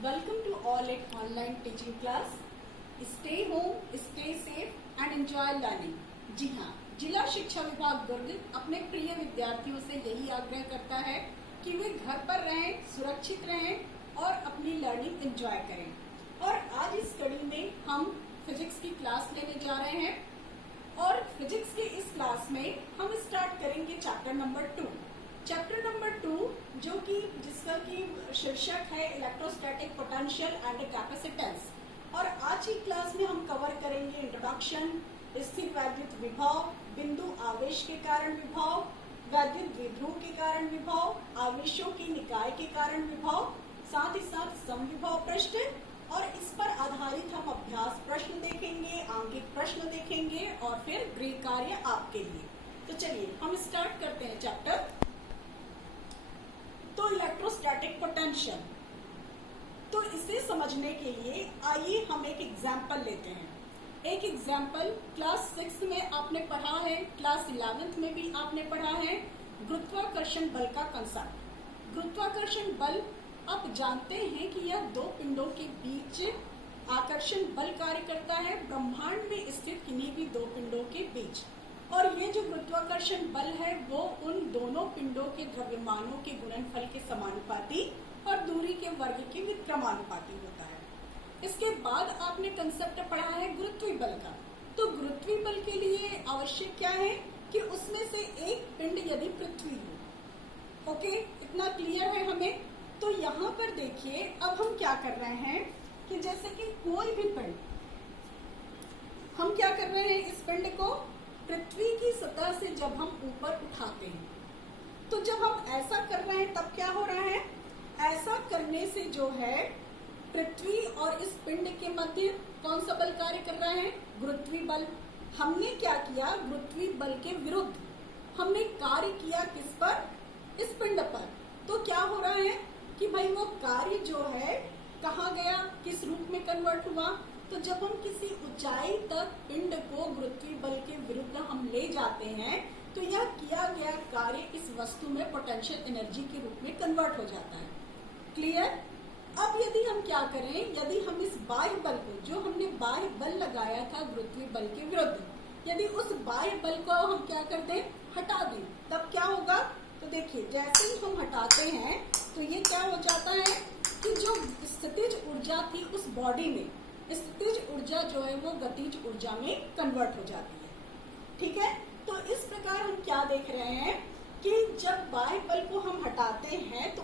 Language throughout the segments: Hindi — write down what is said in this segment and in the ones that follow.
Welcome to all at online teaching class. Stay home, stay safe and enjoy learning. जी हाँ, जिला शिक्षा विभाग दुर्ग अपने प्रिय विद्यार्थियों से यही आग्रह करता है कि वे घर पर रहें, सुरक्षित रहें और अपनी लर्निंग एंजॉय करें। और आज इस कड़ी में हम फिजिक्स की क्लास लेने जा रहे हैं और फिजिक्स के इस क्लास में हम स्टार्ट करेंगे चैप्टर नंबर 2। चैप्टर नंबर 2 जो कि जिसका की शीर्षक है इलेक्ट्रोस्टैटिक पोटेंशियल एंड कैपेसिटेंस। और आज की क्लास में हम कवर करेंगे इंट्रोडक्शन, स्थिर वैद्युत विभव, बिंदु आवेश के कारण विभव, वैद्युत द्विध्रुव के कारण विभव, आवेशों की निकाय के कारण विभव, साथ ही साथ समविभव पृष्ठ और इस पर आधारित हम अभ्यास प्रश्न देखेंगे, आंकिक प्रश्न देखेंगे और फिर गृह कार्य आपके लिए। तो चलिए हम स्टार्ट करते हैं चैप्टर। तो इलेक्ट्रोस्टैटिक पोटेंशियल, तो इसे समझने के लिए आइए हम एक एग्जाम्पल लेते हैं। एक एग्जाम्पल क्लास 6 में आपने पढ़ा है, क्लास 11th में भी आपने पढ़ा है, गुरुत्वाकर्षण बल का कंसेप्ट। गुरुत्वाकर्षण बल आप जानते हैं कि यह दो पिंडों के बीच आकर्षण बल कार्य करता है, ब्रह्मांड में स्थित किन्हीं भी दो पिंडों के बीच। और ये जो गुरुत्वाकर्षण बल है वो उन दोनों पिंडों के द्रव्यमानों के गुणनफल के समानुपाती और दूरी के वर्ग के विक्रमानुपाती होता है। इसके बाद आपने कंसेप्ट पढ़ा है गुरुत्वीय बल का। तो गुरुत्वीय बल के लिए आवश्यक क्या है कि उसमें से एक पिंड यदि पृथ्वी हो। ओके, इतना क्लियर है हमें। तो यहाँ पर देखिए अब हम क्या कर रहे हैं कि जैसे कि कोई भी पिंड, हम क्या कर रहे हैं, इस पिंड को पृथ्वी की सतह से जब हम ऊपर उठाते हैं, तो जब हम ऐसा कर रहे हैं तब क्या हो रहा है, ऐसा करने से जो है पृथ्वी और इस पिंड के मध्य कौन सा बल कार्य कर रहा है, गुरुत्वीय बल। हमने क्या किया, गुरुत्वीय बल के विरुद्ध हमने कार्य किया किस पर, इस पिंड पर। तो क्या हो रहा है कि भाई वो कार्य जो है कहाँ गया, किस रूप में कन्वर्ट हुआ। तो जब हम किसी ऊंचाई तक पिंड को गुरुत्वीय बल के विरुद्ध हम ले जाते हैं तो यह किया गया कार्य इस वस्तु में पोटेंशियल एनर्जी के रूप में कन्वर्ट हो जाता है। क्लियर। अब यदि हम क्या करें, यदि हम इस बाह्य बल को, जो हमने बाह्य बल लगाया था गुरुत्वीय बल के विरुद्ध, यदि उस बाह्य बल को हम क्या कर दें, हटा दें, तब क्या होगा। तो देखिए जैसे ही हम हटाते हैं तो ये क्या हो जाता है कि जो स्थितिज ऊर्जा थी उस बॉडी में, स्थितिज ऊर्जा जो है वो गतिज ऊर्जा में कन्वर्ट हो जाती है। ठीक है। तो इस प्रकार हम क्या देख रहे हैं कि जब बाह्य बल को हम हटाते हैं तो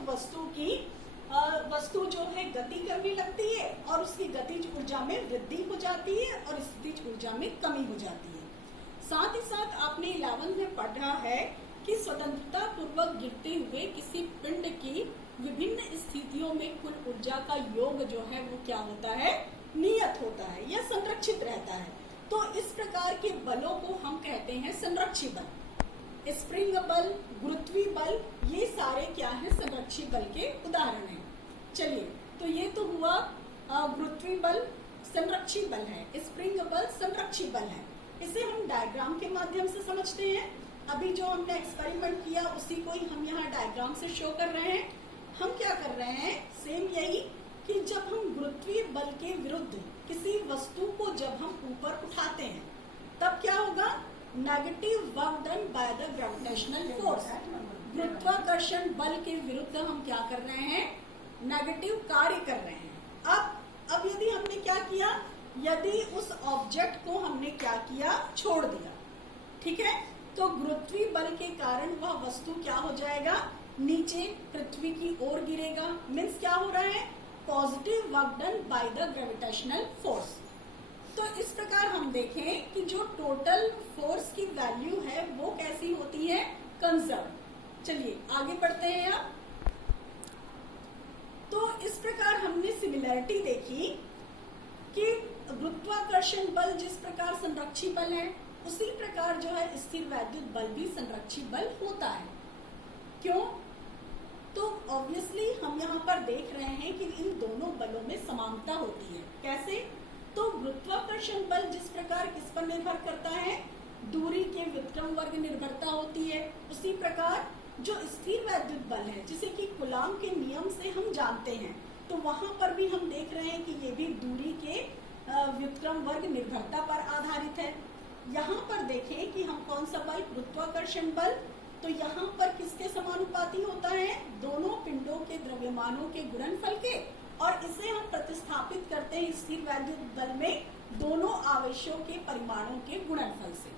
वस्तु जो है गति करने लगती है और उसकी गतिज ऊर्जा में वृद्धि हो जाती है और स्थितिज ऊर्जा में कमी हो जाती है। साथ ही साथ आपने 11th में पढ़ा है कि स्वतंत्रता पूर्वक गिरते हुए किसी पिंड की विभिन्न स्थितियों में कुल ऊर्जा का योग जो है वो क्या होता है, नियत होता है या संरक्षित रहता है। तो इस प्रकार के बलों को हम कहते हैं संरक्षी बल। स्प्रिंग बल, गुरुत्वीय बल, ये सारे क्या है, संरक्षी बल के उदाहरण हैं। चलिए, तो ये तो हुआ गुरुत्वीय बल संरक्षी बल है, स्प्रिंग बल संरक्षी बल है। इसे हम डायग्राम के माध्यम से समझते हैं। अभी जो हमने एक्सपेरिमेंट किया उसी को ही हम यहाँ डायग्राम से शो कर रहे हैं। हम क्या कर रहे हैं, सेम यही कि जब हम गुरुत्वीय बल के विरुद्ध किसी वस्तु को जब हम ऊपर उठाते हैं तब क्या होगा, negative work done by the gravitational force. गुरुत्वाकर्षण बल के विरुद्ध हम क्या कर रहे हैं, नेगेटिव कार्य कर रहे हैं। अब यदि हमने क्या किया, यदि उस ऑब्जेक्ट को हमने क्या किया, छोड़ दिया, ठीक है, तो गुरुत्वीय बल के कारण वह वस्तु क्या हो जाएगा, नीचे पृथ्वी की ओर गिरेगा। मीन्स क्या हो रहा है, positive work done by the gravitational force. तो इस प्रकार हम देखें कि जो टोटल फोर्स की वैल्यू है वो कैसी होती है, कंजर्व। चलिए आगे बढ़ते हैं। अब तो इस प्रकार हमने सिमिलरिटी देखी कि गुरुत्वाकर्षण बल जिस प्रकार संरक्षी बल है उसी प्रकार जो है स्थिर वैद्युत बल भी संरक्षी बल होता है। क्यों, तो ऑब्वियसली हम यहाँ पर देख रहे हैं कि इन दोनों बलों में समानता होती है। कैसे, तो गुरुत्वाकर्षण बल जिस प्रकार किस पर निर्भर करता है, दूरी के विक्रम वर्ग निर्भरता होती है, उसी प्रकार जो स्थिर वैद्युत बल है जिसे कि कूलॉम के नियम से हम जानते हैं तो वहां पर भी हम देख रहे हैं कि ये भी दूरी के व्युत्क्रम वर्ग निर्भरता पर आधारित है। यहाँ पर देखें कि हम कौन सा बल, गुरुत्वाकर्षण बल, तो यहाँ पर किसके समानुपाती होता है, दोनों पिंडों के द्रव्यमानों के गुणनफल के, और इसे हम प्रतिस्थापित करते हैं स्थिर वैद्युत बल में दोनों आवेशों के परिमाणों के गुणनफल से।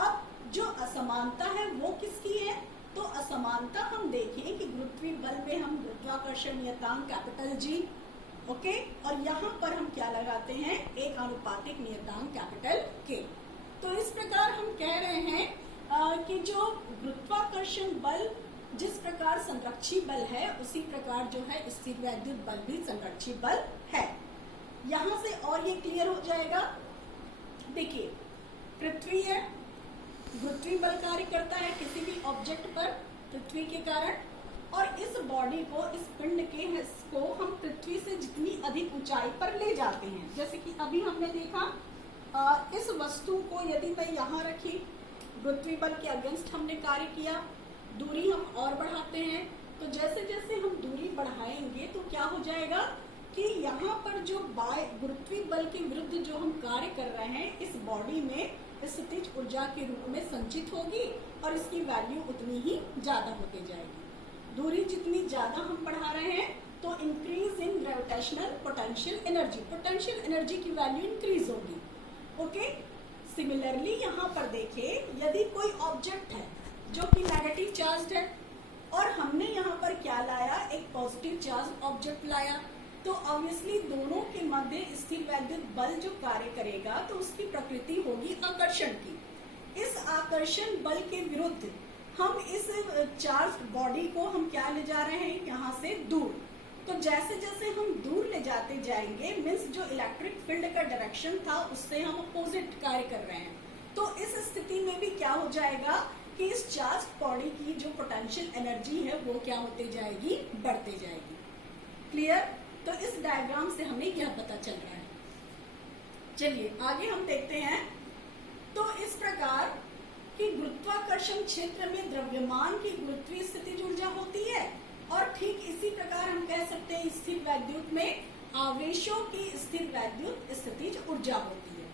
अब जो असमानता है वो किसकी है, तो असमानता हम देखें कि गुरुत्वीय बल में हम गुरुत्वाकर्षण नियतांक कैपिटल G, ओके, और यहाँ पर हम क्या लगाते हैं, एक आनुपातिक नियतांक कैपिटल K। तो इस प्रकार हम कह रहे हैं कि जो गुरुत्वाकर्षण बल जिस प्रकार संरक्षी बल है, उसी प्रकार जो है स्थिर वैद्युत बल भी संरक्षी बल है। यहाँ से और ये क्लियर हो जाएगा। देखिए, पृथ्वी है, गुरुत्वीय बल कार्य करता है किसी भी ऑब्जेक्ट पर पृथ्वी के कारण, और इस बॉडी को, इस पिंड के को हम पृथ्वी से जितनी अधिक ऊंचाई पर ले जाते हैं, जैसे कि अभी हमने देखा इस वस्तु को यदि मैं यहाँ रखी, गुरुत्वीय बल के अगेंस्ट हमने कार्य किया, दूरी हम और बढ़ाते हैं, तो जैसे जैसे हम दूरी बढ़ाएंगे तो क्या हो जाएगा कि यहाँ पर जो गुरुत्वीय बल के विरुद्ध जो हम कार्य कर रहे हैं, इस बॉडी में स्थितिज ऊर्जा के रूप में संचित होगी और इसकी वैल्यू उतनी ही ज्यादा होती जाएगी। दूरी जितनी ज्यादा हम बढ़ा रहे हैं तो increase in gravitational potential energy की वैल्यू इंक्रीज होगी। ओके, सिमिलरली यहाँ पर देखिए, यदि कोई ऑब्जेक्ट है जो कि नेगेटिव चार्ज है और हमने यहाँ पर क्या लाया, एक पॉजिटिव चार्ज ऑब्जेक्ट लाया, तो ऑब्वियसली दोनों के मध्य स्थिर वैद्युत बल जो कार्य करेगा तो उसकी प्रकृति होगी आकर्षण की। इस आकर्षण बल के विरुद्ध हम इस चार्ज बॉडी को हम क्या ले जा रहे हैं, यहाँ से दूर। तो जैसे जैसे हम दूर ले जाते जाएंगे, मीन्स जो इलेक्ट्रिक फील्ड का डायरेक्शन था उससे हम अपोजिट कार्य कर रहे हैं, तो इस स्थिति में भी क्या हो जाएगा कि इस चार्ज बॉडी की जो पोटेंशियल एनर्जी है वो क्या होते जाएगी, बढ़ते जाएगी। क्लियर? तो इस डायग्राम से हमें यह पता चल रहा है। चलिए आगे हम देखते हैं। तो इस प्रकार कि गुरुत्वाकर्षण क्षेत्र में द्रव्यमान की गुरुत्वीय स्थितिज ऊर्जा होती है, और ठीक इसी प्रकार हम कह सकते हैं स्थिर वैद्युत में आवेशों की स्थिर वैद्युत स्थितिज ऊर्जा होती है।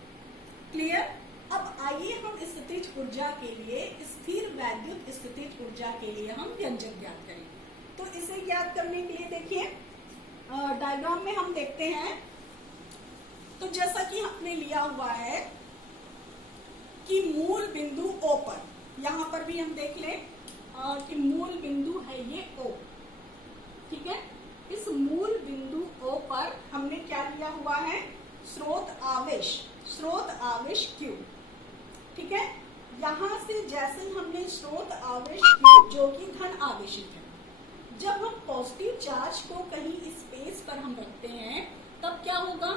क्लियर? अब आइए हम स्थितिज ऊर्जा के लिए, स्थिर वैद्युत स्थितिज ऊर्जा के लिए हम व्यंजक ज्ञात करें। तो इसे ज्ञात करने के लिए देखिए डायग्राम में हम देखते हैं, तो जैसा कि हमने लिया हुआ है कि मूल बिंदु O पर, यहाँ पर भी हम देख लें कि मूल बिंदु है ये O, ठीक है। इस मूल बिंदु O पर हमने क्या लिया हुआ है, स्रोत आवेश Q, ठीक है। यहाँ से जैसे हमने स्रोत आवेश Q जो कि धन आवेशित है, जब हम पॉजिटिव चार्ज को कहीं स्पेस पर हम रखते हैं तब क्या होगा,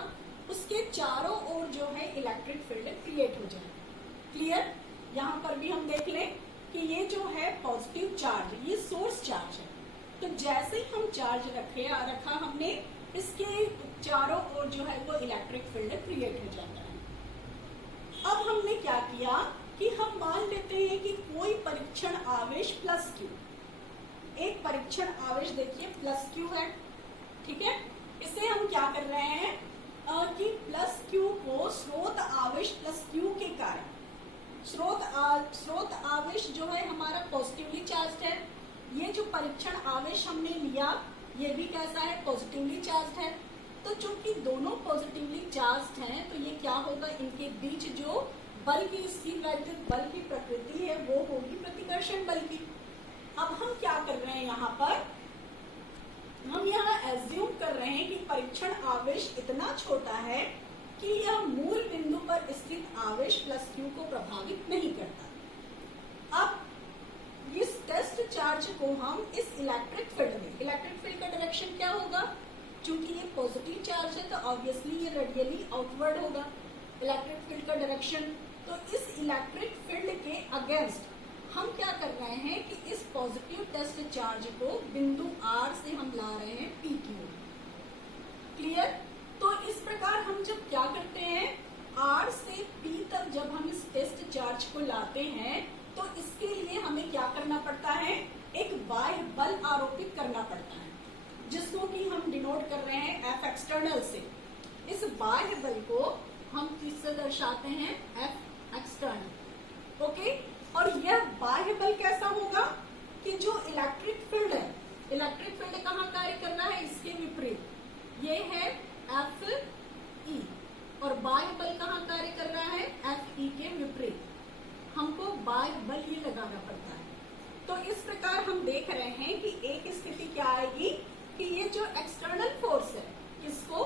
उसके चारों ओर जो है इलेक्ट्रिक फील्ड क्रिएट हो जाएगा। क्लियर? यहाँ पर भी हम देख लें कि ये जो है पॉजिटिव चार्ज, ये सोर्स चार्ज है, तो जैसे ही हम चार्ज रखा हमने, इसके चारों ओर जो है वो इलेक्ट्रिक फील्ड क्रिएट हो जाता है। अब हमने क्या किया कि हम मान लेते हैं कि कोई परीक्षण आवेश प्लस Q, एक परीक्षण आवेश देखिए प्लस Q है, ठीक है। इसे हम क्या कर रहे हैं कि प्लस Q को स्रोत आवेश प्लस Q के कारण, स्रोत आवेश जो है हमारा पॉजिटिवली चार्ज है, ये जो परीक्षण आवेश हमने लिया ये भी कैसा है, पॉजिटिवली चार्ज है। तो चूंकि दोनों पॉजिटिवली चार्ज हैं तो ये क्या होगा, इनके बीच जो बल की, स्थिर वैद्युत बल की प्रकृति है वो होगी प्रतिकर्षण बल की। अब हम क्या कर रहे हैं, यहाँ पर हम यहाँ एज्यूम कर रहे हैं कि परीक्षण आवेश इतना छोटा है कि यह मूल बिंदु पर स्थित आवेश प्लस Q को प्रभावित नहीं करता। अब इस टेस्ट चार्ज को हम इस इलेक्ट्रिक फील्ड में, इलेक्ट्रिक फील्ड का डायरेक्शन क्या होगा, चूंकि ये पॉजिटिव चार्ज है तो ऑब्वियसली ये रेडियली आउटवर्ड होगा इलेक्ट्रिक फील्ड का डायरेक्शन। तो इस इलेक्ट्रिक फील्ड के अगेंस्ट हम क्या कर रहे हैं कि इस पॉजिटिव टेस्ट चार्ज को बिंदु R से हम ला रहे हैं P की ओर। क्लियर? तो इस प्रकार हम जब क्या करते हैं, R से P तक जब हम इस टेस्ट चार्ज को लाते हैं तो इसके लिए हमें क्या करना पड़ता है, एक बाह्य बल आरोपित करना पड़ता है, जिसको कि हम डिनोट कर एक्सटर्नल से। इस बाह्य बल को हम किससे दर्शाते हैं? F external. ओके, और यह बाह्य बल कैसा होगा कि जो इलेक्ट्रिक फील्ड है, इलेक्ट्रिक फील्ड कहाँ कार्य कर रहा है? इसके विपरीत, ये है Fe, और बाह्य बल कहाँ कार्य कर रहा है? Fe के विपरीत। हमको बाह्य बल ये लगाना पड़ता है। तो इस प्रकार हम देख रहे हैं कि एक स्थिति क्या आएगी कि ये जो एक्सटर्नल फोर्स है, इसको,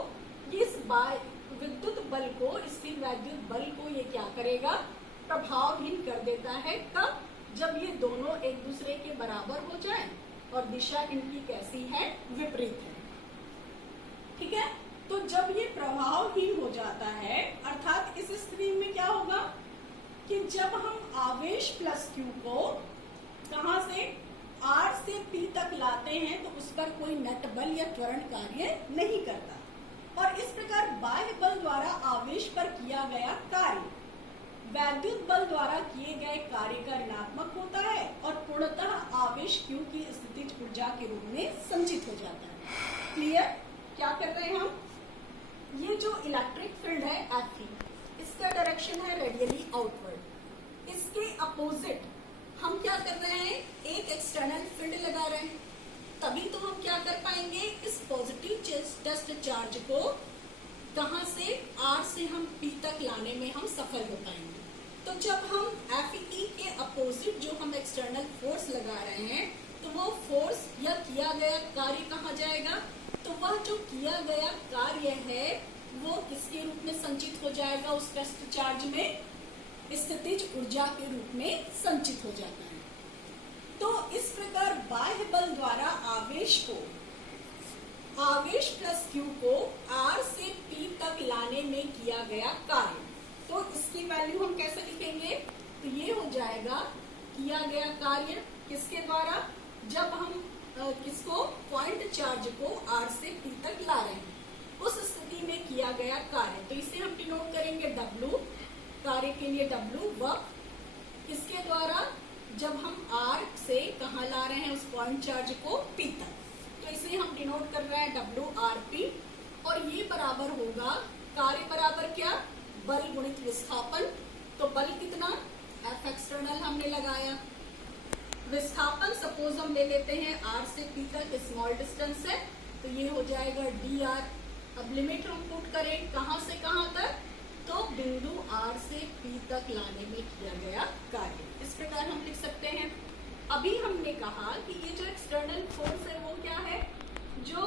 इस विद्युत बल को, स्थिर वैद्युत बल को ये क्या करेगा? प्रभावहीन कर देता है। कब? जब ये दोनों एक दूसरे के बराबर हो जाएं और दिशा इनकी कैसी है? विपरीत है। ठीक है, तो जब ये प्रभावहीन हो जाता है, अर्थात इस स्थिति में क्या होगा कि जब हम आवेश प्लस Q को कहां से? R से P तक लाते हैं तो उस पर कोई नेट बल या त्वरण कार्य नहीं करता, और इस प्रकार बाह्य बल द्वारा आवेश पर किया गया कार्य वैद्युत बल द्वारा किए गए कार्य का ऋणात्मक होता है और पूर्णतः आवेश Q की स्थितिज ऊर्जा के रूप में संचित हो जाता है। क्लियर? क्या कर रहे हैं हम? ये जो इलेक्ट्रिक फील्ड है Fe, इसका डायरेक्शन है रेडियली आउटवर्ड। इसके अपोजिट हम क्या कर रहे हैं? एक एक्सटर्नल फील्ड लगा रहे हैं। तभी तो हम क्या कर पाएंगे? इस पॉजिटिव टेस्ट चार्ज को कहां से? R से हम P तक लाने में हम सफल हो पाएंगे। तो जब हम Fe के अपोजिट जो हम एक्सटर्नल फोर्स लगा रहे हैं, तो वो फोर्स या किया गया कार्य कहाँ जाएगा? तो वह जो किया गया कार्य है वो किसके रूप में संचित हो जाएगा? उस टेस्ट चार्ज में स्थितिज ऊर्जा के रूप में संचित हो जाता है। तो इस प्रकार बाह्य बल द्वारा आवेश प्लस Q को R से P तक लाने में किया गया कार्य, तो इसकी वैल्यू हम कैसे लिखेंगे? तो ये हो जाएगा किया गया कार्य किसके द्वारा? जब हम किसको? पॉइंट चार्ज को R से P तक ला रहे हैं, उस स्थिति में किया गया कार्य। तो इसे हम डिनोट करेंगे W, कार्य के लिए W वर्क, किसके द्वारा? जब हम R से कहाँ ला रहे हैं? उस पॉइंट चार्ज को P तक, तो इसे हम डिनोट कर रहे हैं WRP, और ये बराबर होगा कार्य बराबर क्या? बल गुणित विस्थापन। तो बल कितना? F एक्सटर्नल हमने लगाया, विस्थापन सपोज हम ले लेते हैं R से P तक स्मॉल डिस्टेंस है, तो ये हो जाएगा dr। अब लिमिट हम पुट करें कहां से कहां तक? तो बिंदु R से P तक लाने में किया गया कार्य। इस प्रकार हम लिख सकते हैं। अभी हमने कहा कि ये जो एक्सटर्नल फोर्स है वो क्या है? जो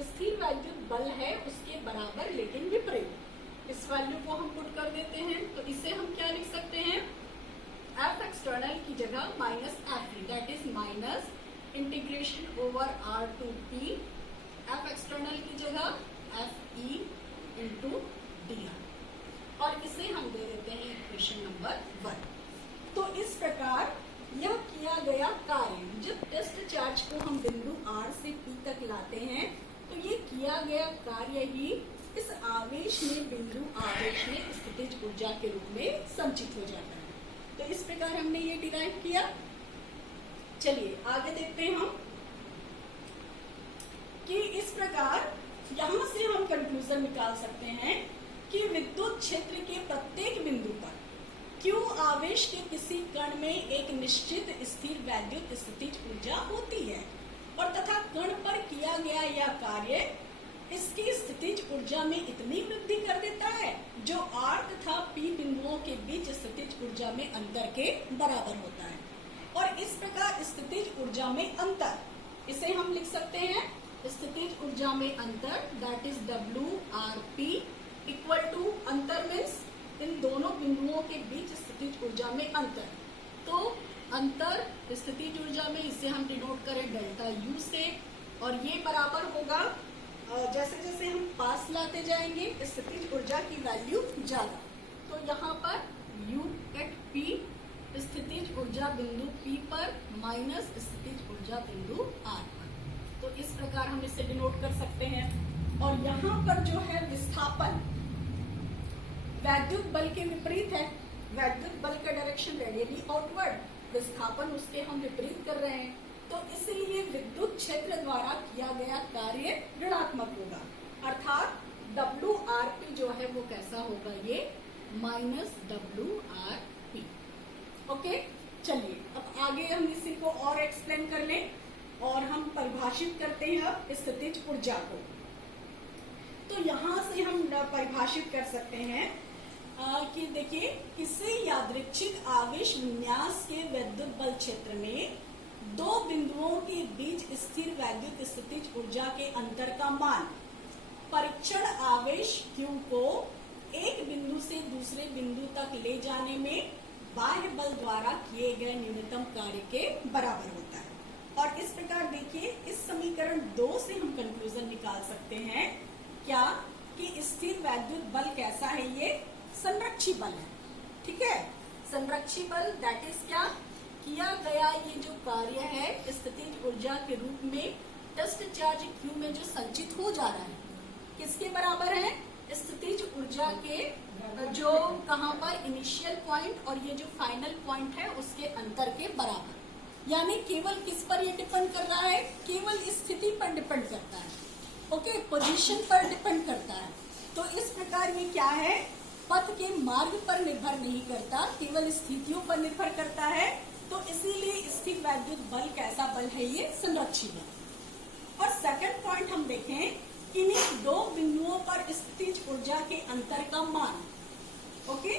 स्थिर वैद्युत बल है उसके बराबर लेकिन विपरीत। इस वैल्यू को हम पुट कर देते हैं, तो इसे हम क्या लिख सकते हैं? F एक्सटर्नल की जगह minus Fe, that is minus integration over R to P, F external की जगह Fe इंटू dr, और इसे हम दे देते हैं इक्वेशन नंबर 1। तो इस प्रकार यह किया गया कार्य, जब टेस्ट चार्ज को हम बिंदु R से P तक लाते हैं, तो ये किया गया कार्य ही इस आवेश में, बिंदु आवेश में स्थितिज ऊर्जा के रूप में संचित हो जाता है। तो इस प्रकार हमने ये डिराइव किया। चलिए आगे देखते हैं हम कि इस प्रकार यहां से हम कंक्लूजन निकाल सकते हैं कि विद्युत क्षेत्र के प्रत्येक बिंदु पर Q आवेश के किसी कण में एक निश्चित स्थिर वैद्युत स्थितिज ऊर्जा होती है, और तथा कण पर किया गया यह कार्य इसकी स्थितिज ऊर्जा में इतनी वृद्धि कर देता है जो R तथा P बिंदुओं के बीच स्थितिज ऊर्जा में अंतर के बराबर होता है। और इस प्रकार स्थितिज ऊर्जा में अंतर, इसे हम लिख सकते हैं स्थितिज ऊर्जा में अंतर, that is WRP equal to, अंतर मीन्स इन दोनों बिंदुओं के बीच स्थितिज ऊर्जा में अंतर। तो अंतर स्थितिज ऊर्जा में इसे हम डिनोट करें डेल्टा U से, और ये बराबर होगा जैसे जैसे हम पास लाते जाएंगे स्थितिज ऊर्जा की वैल्यू ज्यादा, तो यहाँ पर U एट P स्थितिज ऊर्जा बिंदु P पर माइनस स्थितिज ऊर्जा बिंदु R पर। तो इस प्रकार हम इसे डिनोट कर सकते हैं। और यहाँ पर जो है विस्थापन वैद्युत बल के विपरीत है, वैद्युत बल का डायरेक्शन रेडियली आउटवर्ड, विस्थापन उसके हम विपरीत कर रहे हैं, तो इसलिए विद्युत क्षेत्र द्वारा किया गया कार्य ऋणात्मक होगा, अर्थात माइनस WRP। ओके, चलिए अब आगे हम इसी को और एक्सप्लेन कर लें और हम परिभाषित करते हैं अब स्थितिज ऊर्जा को। तो यहाँ से हम परिभाषित कर सकते हैं कि देखिए, किसी यादृच्छिक आवेश विन्यास के वैद्युत बल क्षेत्र में दो बिंदुओं के बीच स्थिर वैद्युत स्थितिज ऊर्जा के अंतर का मान परीक्षण आवेश Q को एक बिंदु से दूसरे बिंदु तक ले जाने में बाह्य बल द्वारा किए गए न्यूनतम कार्य के बराबर होता है। और इस प्रकार देखिए, इस समीकरण 2 से हम कंक्लूजन निकाल सकते हैं क्या कि स्थिर वैद्युत बल कैसा है, ये संरक्षी बल है। ठीक है, संरक्षी बल दैट इज क्या, किया गया ये जो कार्य है स्थितिज ऊर्जा के रूप में टेस्ट चार्ज Q में जो संचित हो जा रहा है, किसके बराबर है, स्थितिज ऊर्जा के जो कहां पर इनिशियल पॉइंट और ये जो फाइनल पॉइंट है उसके अंतर के बराबर। यानी केवल किस पर ये डिपेंड कर रहा है, केवल स्थिति पर डिपेंड करता है। ओके, पोजीशन पर डिपेंड करता है। तो इस प्रकार ये क्या है, पथ के मार्ग पर निर्भर नहीं करता, केवल स्थितियों पर निर्भर करता है। तो इसीलिए स्थिर वैद्युत बल कैसा बल है, ये संरक्षी बल। और सेकंड पॉइंट हम देखें, इन्हीं दो बिंदुओं पर स्थितिज ऊर्जा के अंतर का मान। ओके,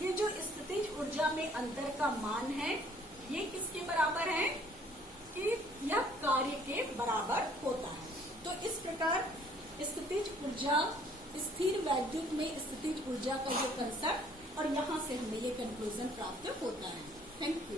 ये जो स्थितिज ऊर्जा में अंतर का मान है ये किसके बराबर है, कि यह कार्य के बराबर होता है। तो इस प्रकार स्थितिज ऊर्जा, स्थिर वैद्युत में स्थितिज ऊर्जा का जो कंसेप्ट, और यहाँ से हमें ये कंक्लूजन प्राप्त होता है। Thank you.